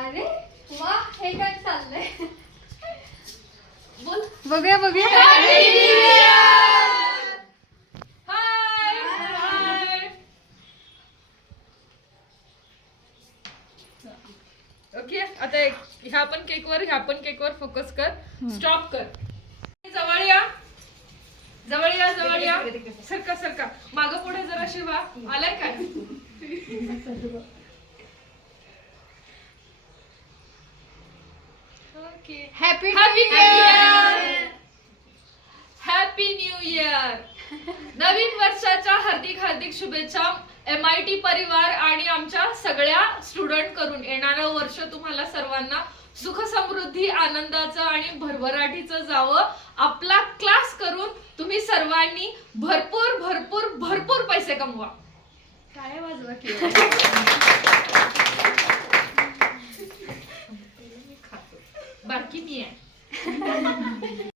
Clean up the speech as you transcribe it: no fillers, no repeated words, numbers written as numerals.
अरे वा, हे काय चाललंय? बोल. बघूया बघूया. ओके, आता ह्या पण केकवर फोकस कर. स्टॉप कर. जवळ या, जवळ या, जवळ या. सरका सरका, माग पुढे जरा शिवा. आलाय काय? Okay. Happy happy new year. Happy new year. नवीन वर्षाच्या हार्दिक हार्दिक शुभेच्छा MIT परिवार आणि आमच्या सगळ्या स्टुडंट करून. येणारं वर्ष तुम्हाला सर्वांना सुख समृद्धी आनंदाचं आणि भरभराटीचं जावं. आपला क्लास करून तुम्ही सर्वांनी भरपूर भरपूर भरपूर पैसे कमवा. काय वाजवा की बारकी मी आहे.